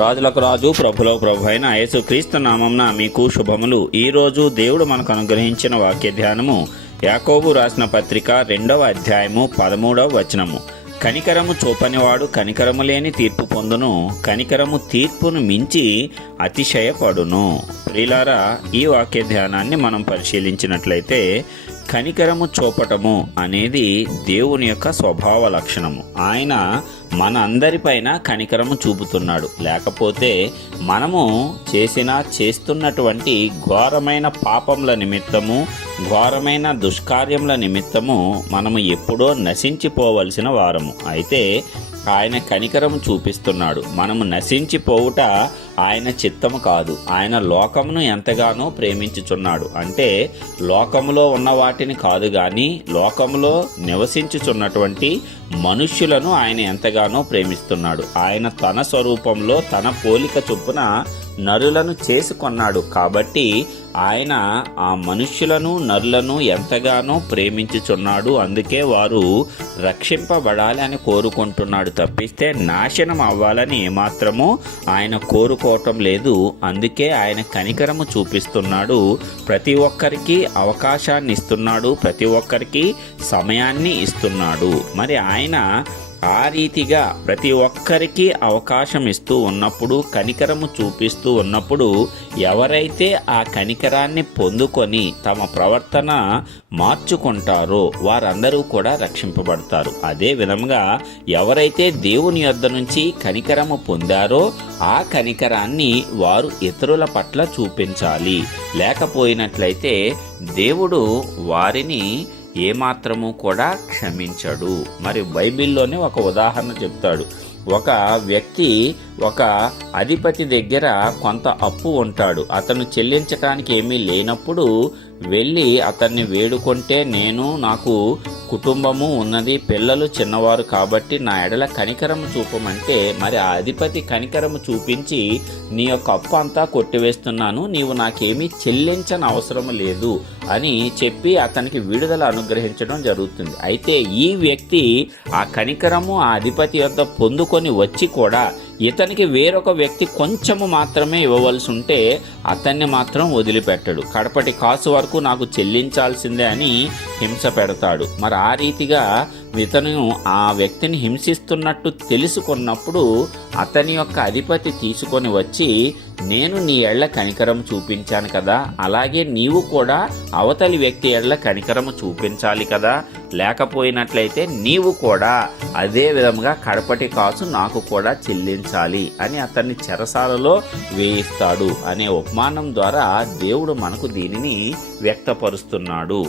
రాజులకు రాజు ప్రభులకు ప్రభు అయిన యేసుక్రీస్తు నామమున మీకు శుభములు. ఈరోజు దేవుడు మనకు అనుగ్రహించిన వాక్య ధ్యానము యాకోబు రాసిన పత్రిక 2వ అధ్యాయము 13వ వచనము. కనికరము చూపనివాడు కనికరము లేని తీర్పు పొందును, కనికరము తీర్పును మించి అతిశయపడును. ప్రియులారా, ఈ వాక్య ధ్యానాన్ని మనం పరిశీలించినట్లయితే కనికరము చూపటము అనేది దేవుని యొక్క స్వభావ లక్షణము. ఆయన మన అందరిపైన కనికరము చూపుతున్నాడు. లేకపోతే మనము చేస్తున్నటువంటి ఘోరమైన పాపముల నిమిత్తము, ఘోరమైన దుష్కార్యముల నిమిత్తము మనము ఎప్పుడో నశించిపోవలసిన వారము. అయితే ఆయన కనికరము చూపిస్తున్నాడు. మనము నశించిపోవుట ఆయన చిత్తము కాదు. ఆయన లోకమును ఎంతగానో ప్రేమించుచున్నాడు. అంటే లోకములో ఉన్న వాటిని కాదు గాని లోకములో నివసించుచున్నటువంటి మనుష్యులను ఆయన ఎంతగానో ప్రేమిస్తున్నాడు. ఆయన తన స్వరూపంలో తన పోలిక చొప్పున నరులను చేసుకొన్నాడు. కాబట్టి ఆయన ఆ మనుష్యులను నరులను ఎంతగానో ప్రేమించుచున్నాడు. అందుకే వారు రక్షింపబడాలి అని కోరుకుంటున్నాడు తప్పిస్తే నాశనం అవ్వాలని ఏమాత్రము ఆయన కోరుకోవటం లేదు. అందుకే ఆయన కనికరము చూపిస్తున్నాడు. ప్రతి ఒక్కరికి అవకాశాన్ని ఇస్తున్నాడు, ప్రతి ఒక్కరికి సమయాన్ని ఇస్తున్నాడు. మరి ఆయన ఆ రీతిగా ప్రతి ఒక్కరికి అవకాశం ఇస్తూ ఉన్నప్పుడు, కనికరము చూపిస్తూ ఉన్నప్పుడు, ఎవరైతే ఆ కనికరాన్ని పొందుకొని తమ ప్రవర్తన మార్చుకుంటారో వారందరూ కూడా రక్షింపబడతారు. అదే విధంగా ఎవరైతే దేవుని యొద్ద నుంచి కనికరము పొందారో ఆ కనికరాన్ని వారు ఇతరుల పట్ల చూపించాలి. లేకపోయినట్లయితే దేవుడు వారిని ఏమాత్రము కూడా క్షమించడు. మరి బైబిల్లోనే ఒక ఉదాహరణ చెప్తాడు. ఒక వ్యక్తి ఒక అధిపతి దగ్గర కొంత అప్పు ఉంటాడు. అతను చెల్లించటానికి ఏమీ లేనప్పుడు వెళ్ళి అతన్ని వేడుకుంటే, నాకు కుటుంబము ఉన్నది, పిల్లలు చిన్నవారు కాబట్టి నా ఎడల కనికరము చూపమంటే, మరి ఆ అధిపతి కనికరము చూపించి నీ యొక్క అప్పు అంతా కొట్టివేస్తున్నాను, నీవు నాకేమీ చెల్లించని అవసరం లేదు అని చెప్పి అతనికి విడుదల అనుగ్రహించడం జరుగుతుంది. అయితే ఈ వ్యక్తి ఆ కనికరము ఆ అధిపతి యొద్ద పొందుకొని వచ్చి కూడా ఇతనికి వేరొక వ్యక్తి కొంచెము మాత్రమే ఇవ్వవలసి ఉంటే అతన్ని మాత్రం వదిలిపెట్టడు. కడపటి కాసు వరకు నాకు చెల్లించాల్సిందే అని హింస పెడతాడు. మరి ఆ రీతిగా ఇతను ఆ వ్యక్తిని హింసిస్తున్నట్టు తెలుసుకున్నప్పుడు అతని యొక్క అధిపతి తీసుకొని వచ్చి, నేను నీ ఎడ్ల కనికరం చూపించాను కదా, అలాగే నీవు కూడా అవతలి వ్యక్తి ఎడ్ల కనికరము చూపించాలి కదా, లేకపోయినట్లయితే నీవు కూడా అదే విధంగా కడపటి కాసు నాకు కూడా చెల్లించాలి అని అతన్ని చెరసాలలో వేయిస్తాడు అనే ఉపమానం ద్వారా దేవుడు మనకు దీనిని వ్యక్తపరుస్తున్నాడు.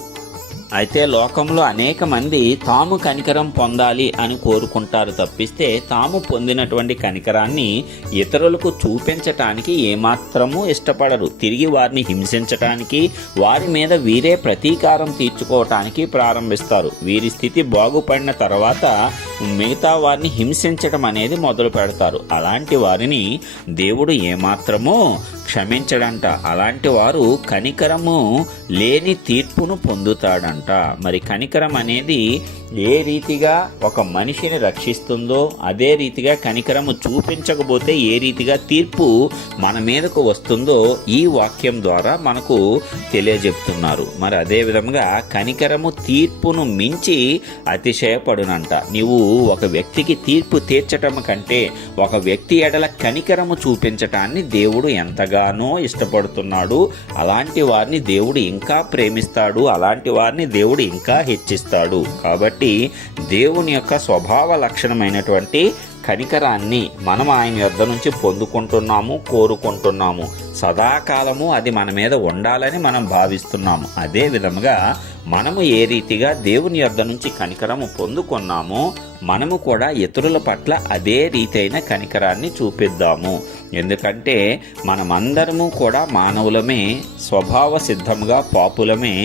అయితే లోకంలో అనేక మంది తాము కనికరం పొందాలి అని కోరుకుంటారు తప్పిస్తే తాము పొందినటువంటి కనికరాన్ని ఇతరులకు చూపించటానికి ఏమాత్రము ఇష్టపడరు. తిరిగి వారిని హింసించటానికి, వారి మీద వీరే ప్రతీకారం తీర్చుకోవటానికి ప్రారంభిస్తారు. వీరి స్థితి బాగుపడిన తర్వాత మిగతా వారిని హింసించడం అనేది మొదలు పెడతారు. అలాంటి వారిని దేవుడు ఏమాత్రమూ క్షమించడంట. అలాంటి వారు కనికరము లేని తీర్పును పొందుతాడంట. మరి కనికరం అనేది ఏ రీతిగా ఒక మనిషిని రక్షిస్తుందో అదే రీతిగా కనికరము చూపించకపోతే ఏ రీతిగా తీర్పు మన మీదకు వస్తుందో ఈ వాక్యం ద్వారా మనకు తెలియజెప్తున్నారు. మరి అదే విధంగా కనికరము తీర్పును మించి అతిశయపడునంట. నీవు ఒక వ్యక్తికి తీర్పు తీర్చటం కంటే ఒక వ్యక్తి ఎడల కనికరము చూపించటాన్ని దేవుడు ఎంతగానో ఇష్టపడుతున్నాడు. అలాంటి వారిని దేవుడు ఇంకా ప్రేమిస్తాడు, అలాంటి వారిని దేవుడు ఇంకా హెచ్చిస్తాడు. కాబట్టి దేవుని యొక్క స్వభావ లక్షణమైనటువంటి కనికరాన్ని మనం ఆయన యొద్ద నుంచి పొందుకుంటున్నాము, కోరుకుంటున్నాము. సదాకాలము అది మన మీద ఉండాలని మనం భావిస్తున్నాము. అదే విధముగా మనము ఏ రీతిగా దేవుని యొద్ద నుంచి కనికరము పొందుకున్నామో మనము కూడా ఇతరుల పట్ల అదే రీతైన కనికరాన్ని చూపిద్దాము. ఎందుకంటే మనమందరము కూడా మానవులమే, స్వభావ సిద్ధంగా పాపులమే,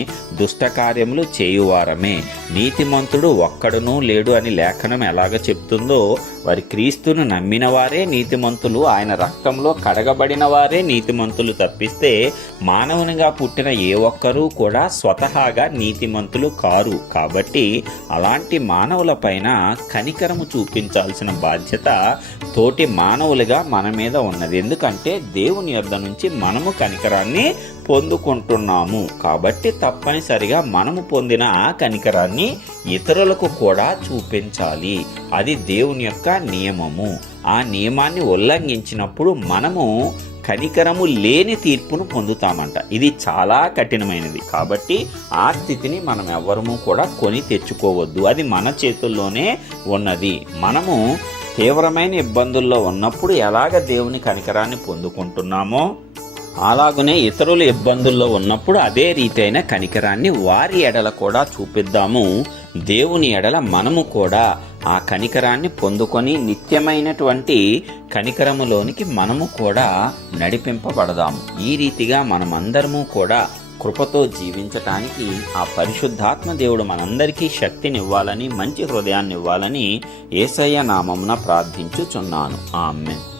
దుష్టకార్యములు చేయువారమే. నీతిమంతుడు ఒక్కడునూ లేడు అని లేఖనం ఎలాగ చెప్తుందో వారి క్రీస్తును నమ్మిన వారే నీతిమంతులు, ఆయన రక్తంలో కడగబడిన వారే నీతిమంతులు తప్పిస్తే మానవునిగా పుట్టిన ఏ ఒక్కరూ కూడా స్వతహాగా నీతిమంతులు కారు. కాబట్టి అలాంటి మానవులపైన కనికరము చూపించాల్సిన బాధ్యత తోటి మానవులుగా మన మీద ఉన్నది. ఎందుకంటే దేవుని యొద్ద నుంచి మనము కనికరాన్ని పొందుకుంటున్నాము. కాబట్టి తప్పనిసరిగా మనము పొందిన ఆ కనికరాన్ని ఇతరులకు కూడా చూపించాలి. అది దేవుని యొక్క నియమము. ఆ నియమాన్ని ఉల్లంఘించినప్పుడు మనము కనికరము లేని తీర్పును పొందుతామంట. ఇది చాలా కఠినమైనది. కాబట్టి ఆ స్థితిని మనం ఎవ్వరము కూడా కొని తెచ్చుకోవద్దు. అది మన చేతుల్లోనే ఉన్నది. మనము తీవ్రమైన ఇబ్బందుల్లో ఉన్నప్పుడు ఎలాగ దేవుని కనికరాన్ని పొందుకుంటున్నామో అలాగనే ఇతరుల ఇబ్బందుల్లో ఉన్నప్పుడు అదే రీతైన కనికరాన్ని వారి ఎడల కూడా చూపిద్దాము. దేవుని ఎడల మనము కూడా ఆ కనికరాన్ని పొందుకొని నిత్యమైనటువంటి కనికరములోనికి మనము కూడా నడిపింపబడదాము. ఈ రీతిగా మనమందరము కూడా కృపతో జీవించటానికి ఆ పరిశుద్ధాత్మ దేవుడు మనందరికీ శక్తినివ్వాలని, మంచి హృదయాన్ని ఇవ్వాలని యేసయ్య నామమున ప్రార్థించుచున్నాను. ఆమేన్.